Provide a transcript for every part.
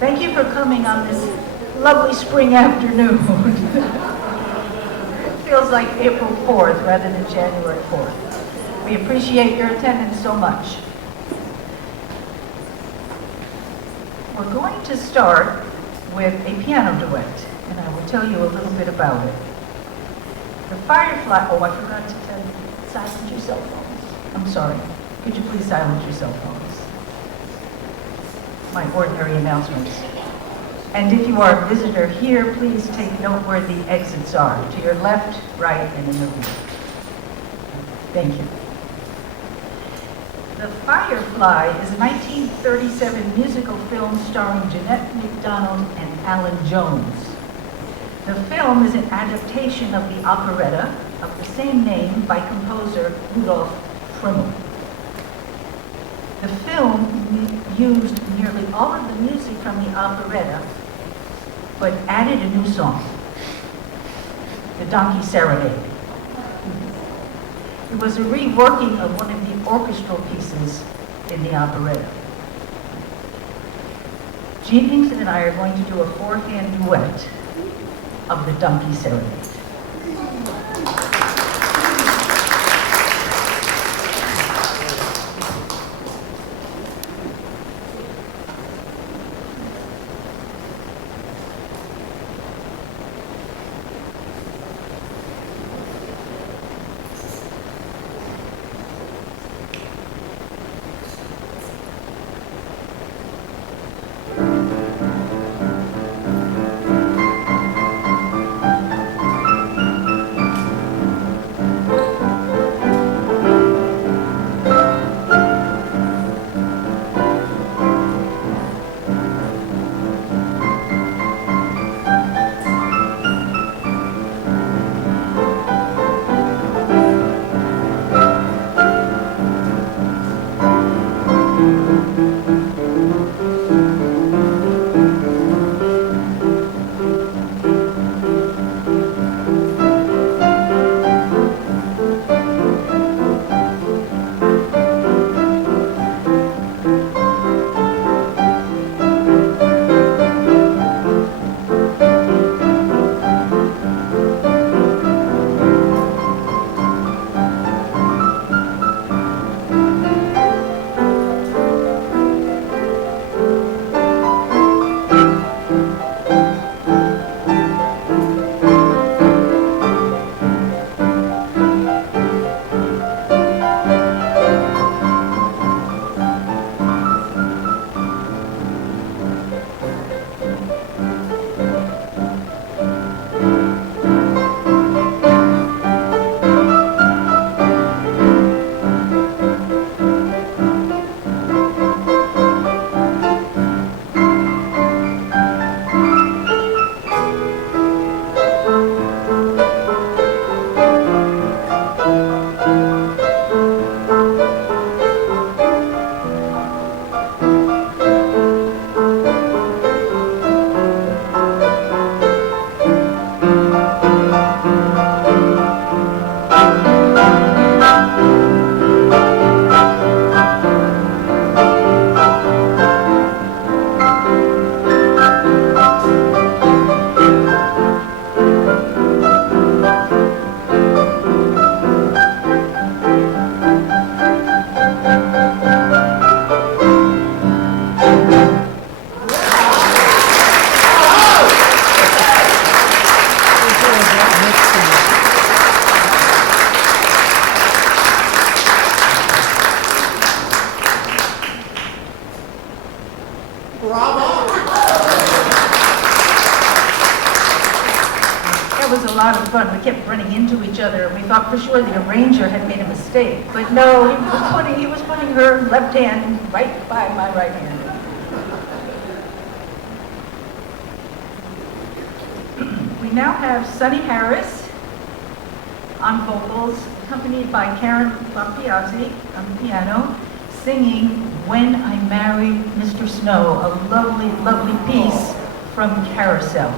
Thank you for coming on this lovely spring afternoon. It feels like April 4th rather than January 4th. We appreciate your attendance so much. We're going to start with a piano duet, and I will tell you a little bit about it. The Firefly, oh, I forgot to tell you, silence your cell phones. I'm sorry. Could you please silence your cell phones? My ordinary announcements. And if you are a visitor here, please take note where the exits are, to your left, right, and in the rear. Thank you. The Firefly is a 1937 musical film starring Jeanette MacDonald and Alan Jones. The film is an adaptation of the operetta of the same name by composer Rudolf Trimmel. The film used nearly all of the music from the operetta, but added a new song, the Donkey Serenade. It was a reworking of one of the orchestral pieces in the operetta. Jean Hinkson and I are going to do a four-hand duet of the Donkey Serenade. Fun. We kept running into each other, and we thought for sure the arranger had made a mistake. But no, he was putting her left hand right by my right hand. We now have Sonny Harris on vocals, accompanied by Karen Bampiazzi on the piano, singing When I Married Mr. Snow, a lovely, lovely piece from Carousel.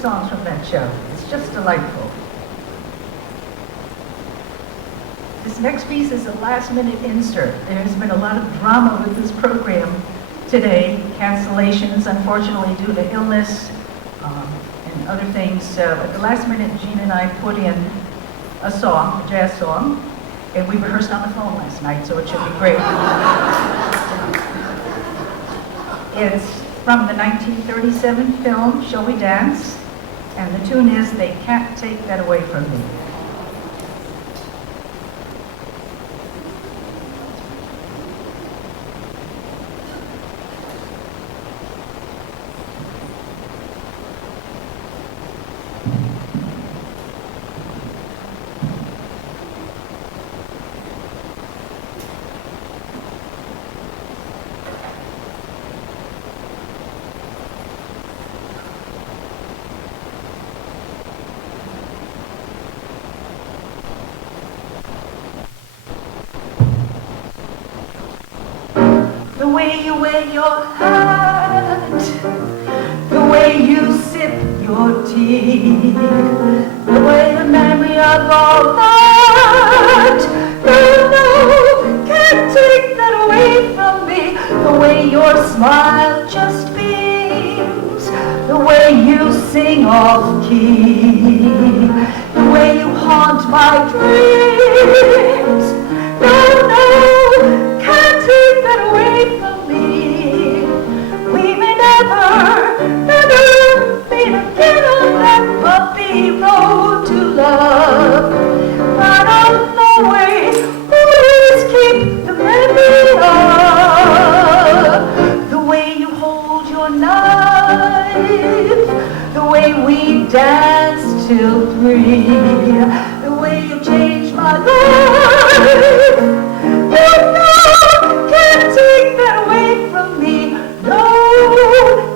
songs from that show. It's just delightful. This next piece is a last-minute insert. There's been a lot of drama with this program today. Cancellations, unfortunately, due to illness and other things. At the last minute, Gene and I put in a song, a jazz song, and we rehearsed on the phone last night, so it should be great. It's from the 1937 film, Shall We Dance? And the tune is, They Can't Take That Away From Me. The way you wear your hat, the way you sip your tea, the way the memory of all that, no, can't take that away from me. The way your smile just beams, the way you sing off key, the way you haunt my dreams, no, can't take that away from me. We may never meet again on that bumpy road to love, but I'll always keep the memory of the way you hold your knife, the way we danced till 3, the way you changed my life. Can't take that away from me. No,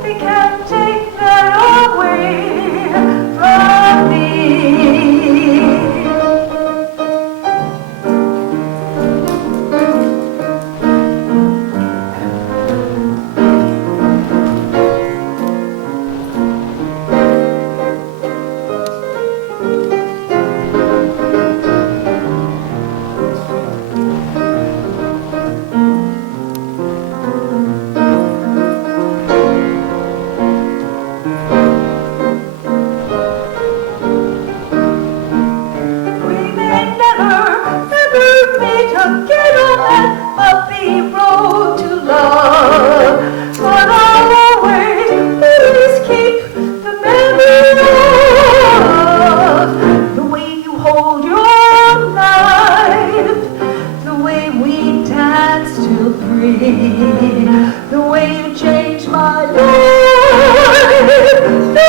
they can't take that away from me. The way you changed my life. No,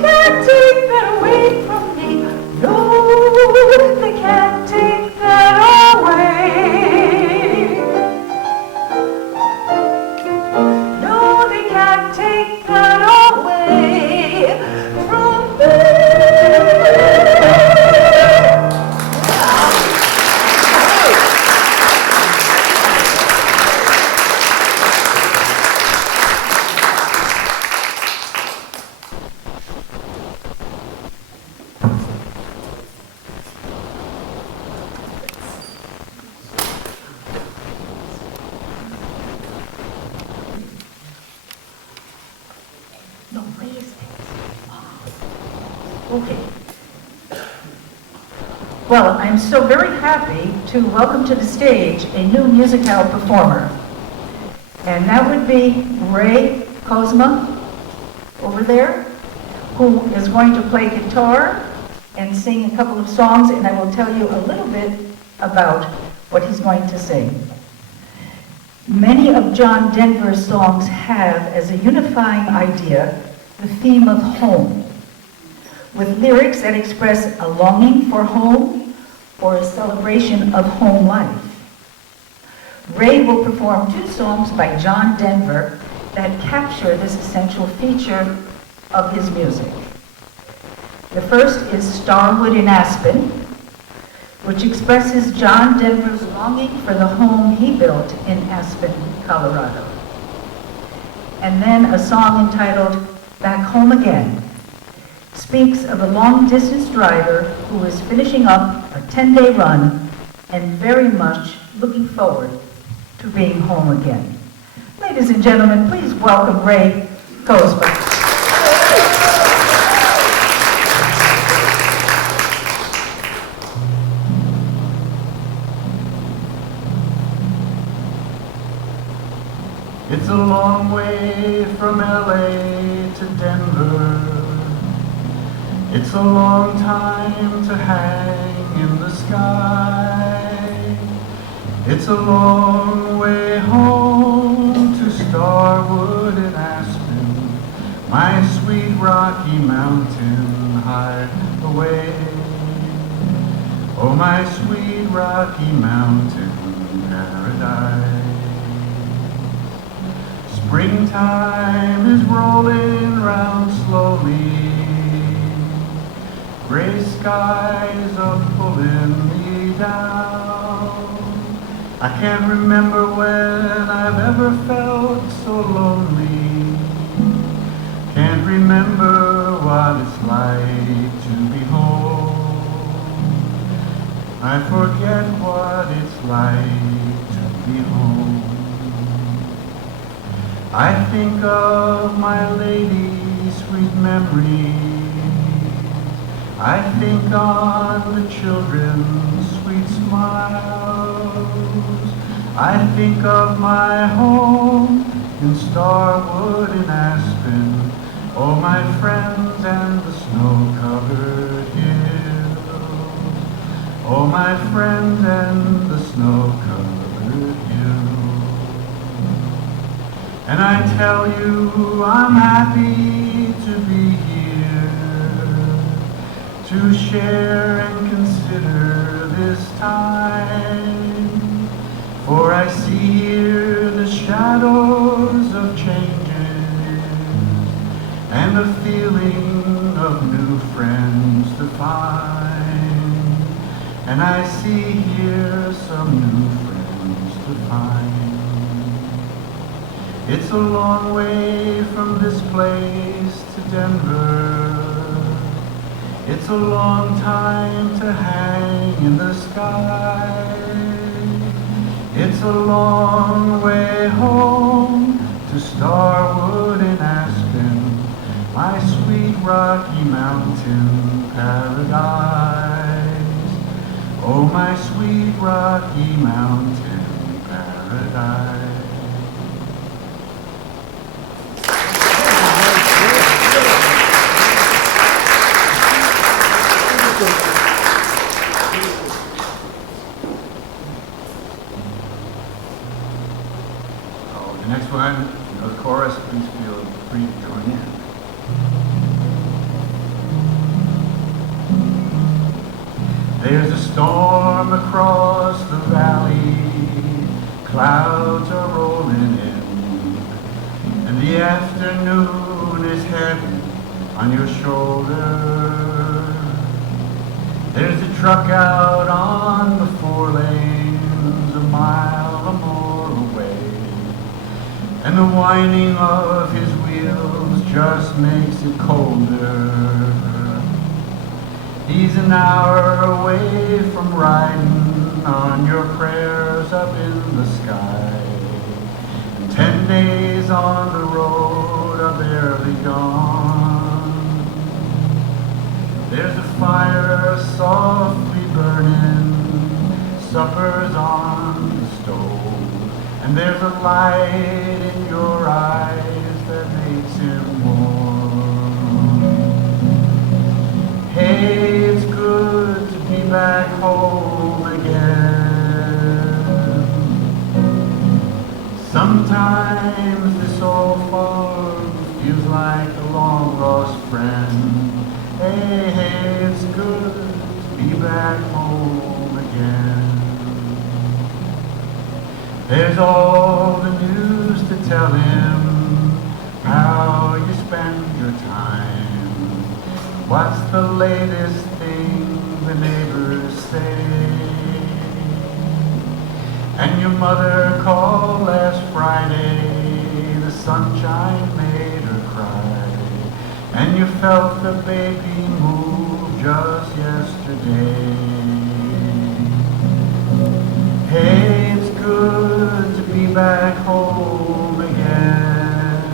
can't take that away from me. No, they can't take that away. No, they can't take that away from me. No, where is it? Okay. Well, I'm so very happy to welcome to the stage a new musicale performer. And that would be Ray Kozma over there, who is going to play guitar and sing a couple of songs, and I will tell you a little bit about what he's going to sing. Many of John Denver's songs have, as a unifying idea, the theme of home, with lyrics that express a longing for home or a celebration of home life. Ray will perform 2 songs by John Denver that capture this essential feature of his music. The first is Starwood in Aspen, which expresses John Denver's longing for the home he built in Aspen, Colorado. And then a song entitled Back Home Again speaks of a long-distance driver who is finishing up a 10-day run and very much looking forward to being home again. Ladies and gentlemen, please welcome Ray Cosba. It's a long way from LA to Denver. It's a long time to hang in the sky. It's a long way home to Starwood and Aspen, my sweet Rocky Mountain hideaway. Oh, my sweet Rocky Mountain paradise. Springtime is rolling round slowly. Gray skies are pulling me down. I can't remember when I've ever felt so lonely. Can't remember what it's like to be home. I forget what it's like to be home. I think of my lady, sweet memories. I think on the children's sweet smiles. I think of my home in Starwood and Aspen. Oh, my friends and the snow-covered hills. Oh, my friends and the snow-covered hills. And I tell you, I'm happy to be here, to share and consider this time. For I see here the shadows of changes and the feeling of new friends to find. And I see here some new friends to find. It's a long way from this place to Denver. It's a long time to hang in the sky. It's a long way home to Starwood and Aspen, my sweet Rocky Mountain paradise. Oh, my sweet Rocky Mountain paradise. The next one, the chorus, please feel free to join in. There's a storm across the valley, clouds are rolling in, and the afternoon is heavy on your shoulder. There's a truck out on the 4 lanes, a mile or more away, and the whining of his wheels just makes it colder. He's an hour away from riding on your prayers up in the sky. And 10 days on the road are barely gone. There's a fire softly burning, supper's on the stove, and there's a light in your eyes that makes him warm. Hey, it's good to be back home again. Sometimes this old farm feels like a long lost friend. Hey, hey, it's good to be back home again. There's all the news to tell him, how you spend your time. What's the latest thing the neighbors say? And your mother called last Friday, the sunshine made her cry. and you felt the baby move just yesterday. Hey, it's good to be back home again.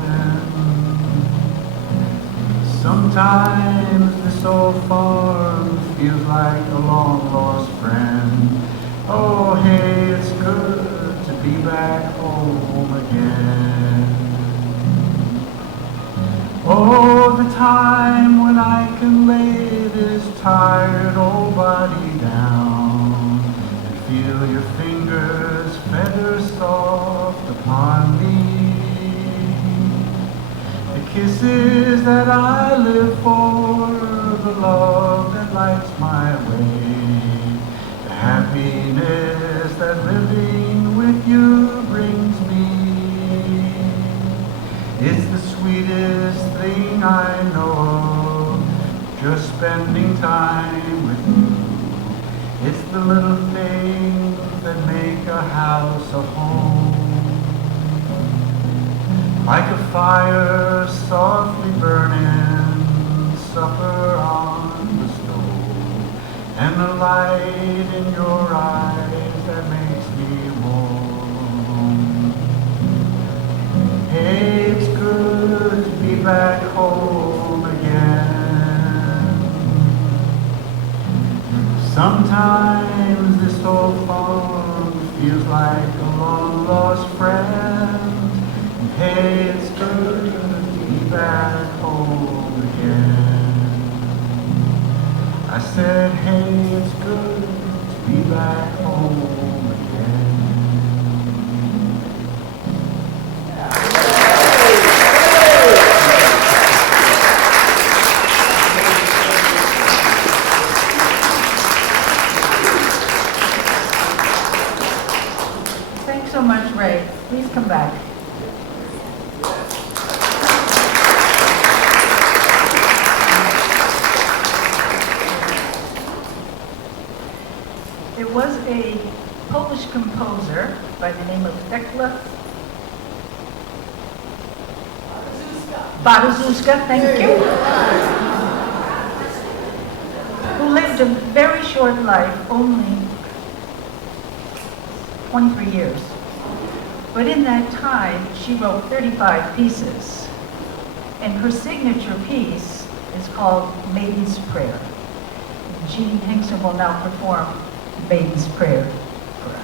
Sometimes this old farm feels like a long-lost friend. Oh, hey, it's good to be back home again. Oh, the time when I can lay this tired old body down and feel your fingers feather soft upon me. The kisses that I live for, the love that lights my way, the happiness that living with you brings me. It's the sweetest thing I know, just spending time with you. It's the little things that make a house a home. Like a fire softly burning, supper on the stove, and the light in your eyes that makes me warm. Hey, it's good to be back home again. Sometimes this old farm feels like a long-lost friend. Hey, it's good to be back home again. I said, hey, it's good to be back home again. Thanks so much, Ray. Please come back. There was a Polish composer by the name of Tekla Baruzuska, thank you, who lived a very short life, only 23 years. But in that time, she wrote 35 pieces. And her signature piece is called Maiden's Prayer. Jean Hinkson will now perform Maiden's Prayer for us.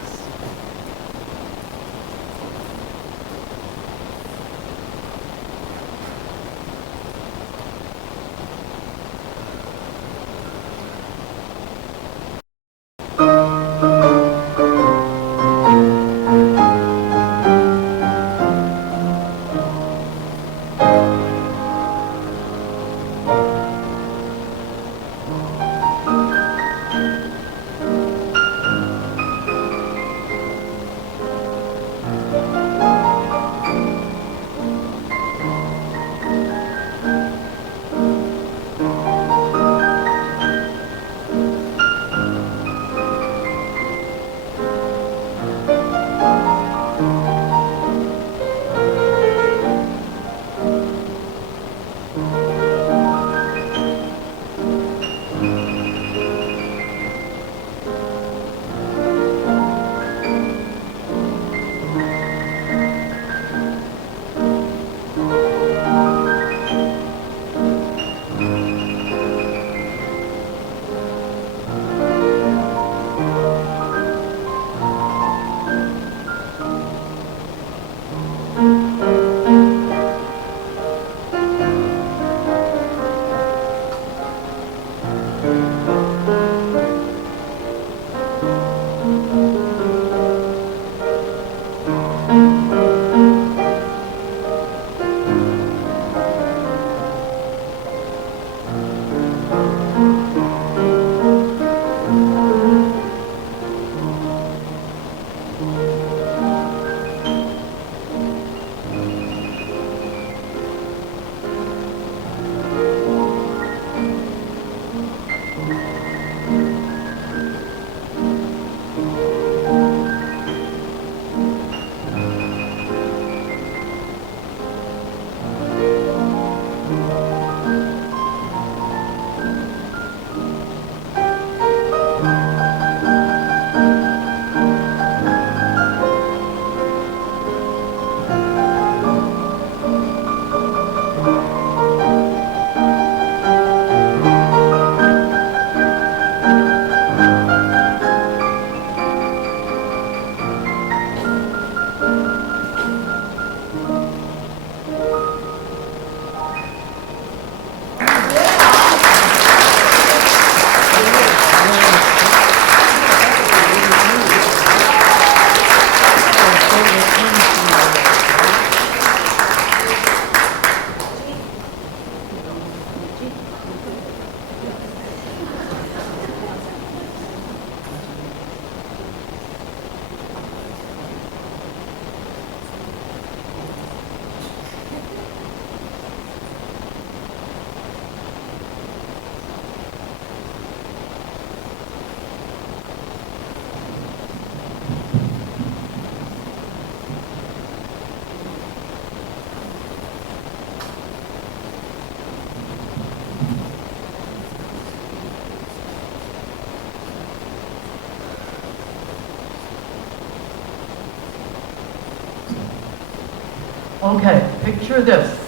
Okay, picture this.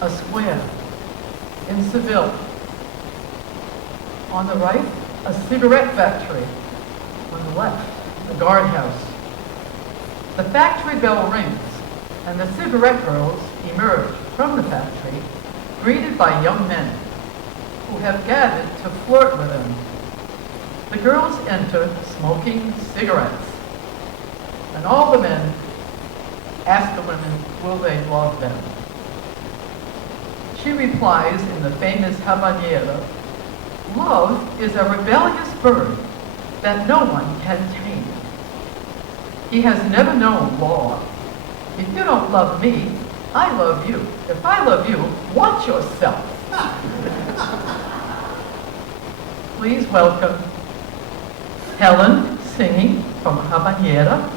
A square in Seville. On the right, a cigarette factory. On the left, a guardhouse. The factory bell rings, and the cigarette girls emerge from the factory, greeted by young men who have gathered to flirt with them. The girls enter smoking cigarettes, and all the men ask the women, will they love them? She replies in the famous habanera, love is a rebellious bird that no one can tame. He has never known law. If you don't love me, I love you. If I love you, watch yourself. Please welcome Helen singing from Habanera,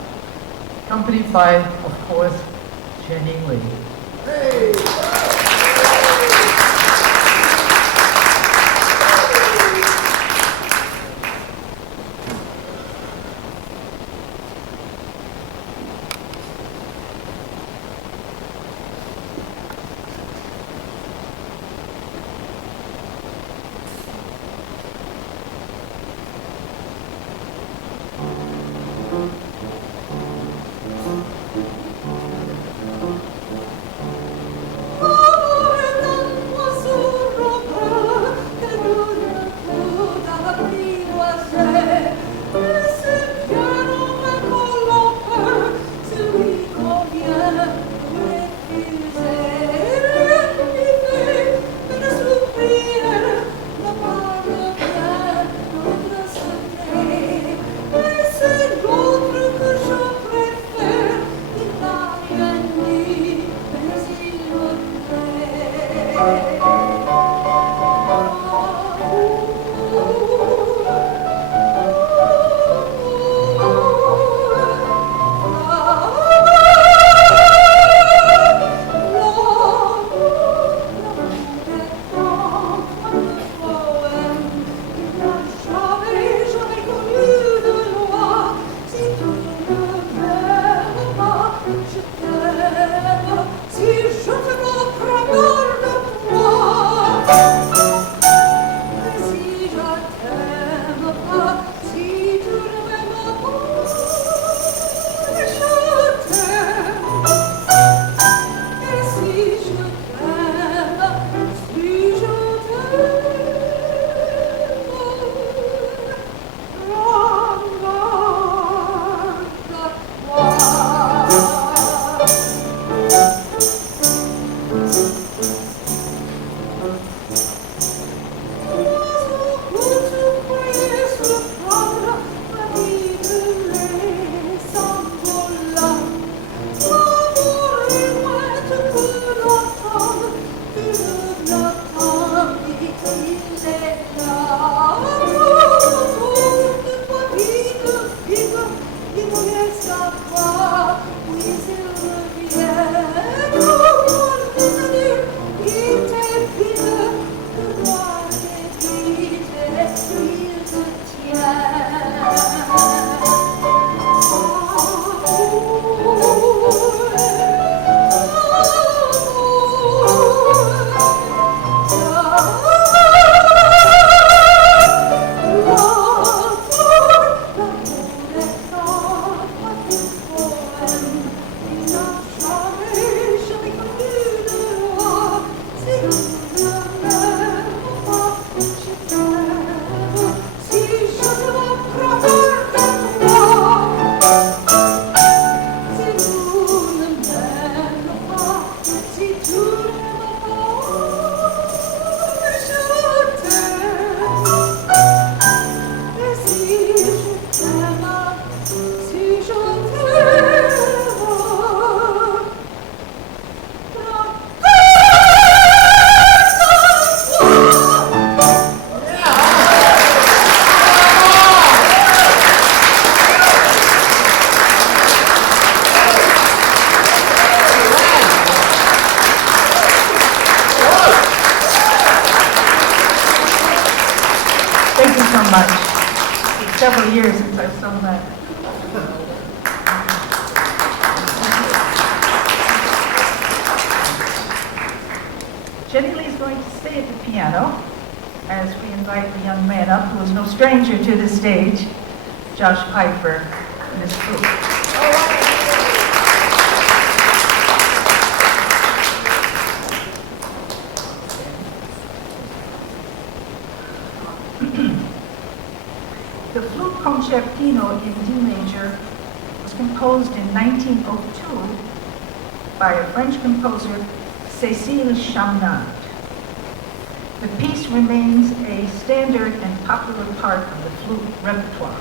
accompanied by, of course, Jenny Lee. Hey! Several years since I've sung that. Jenny Lee is going to stay at the piano as we invite the young man up, who is no stranger to the stage, Josh Pfeiffer and his flute. The flute concertino in D major was composed in 1902 by a French composer, Cécile Chaminade. The piece remains a standard and popular part of the flute repertoire.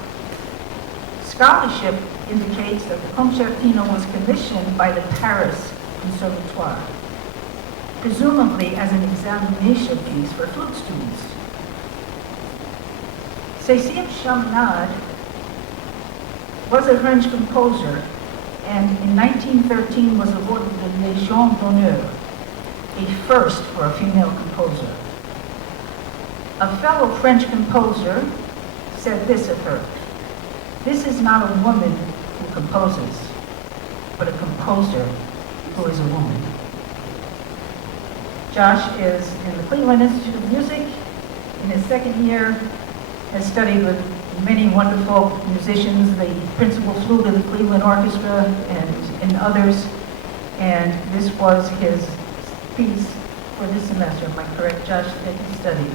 Scholarship indicates that the concertino was commissioned by the Paris Conservatoire, presumably as an examination piece for flute students. Cécile Chaminade was a French composer and in 1913 was awarded the Légion d'honneur, a first for a female composer. A fellow French composer said this of her: "This is not a woman who composes, but a composer who is a woman." Josh is in the Cleveland Institute of Music. In his second year, has studied with many wonderful musicians, the principal flute of the Cleveland Orchestra and others. And this was his piece for this semester. Am I correct, Josh, that he studied?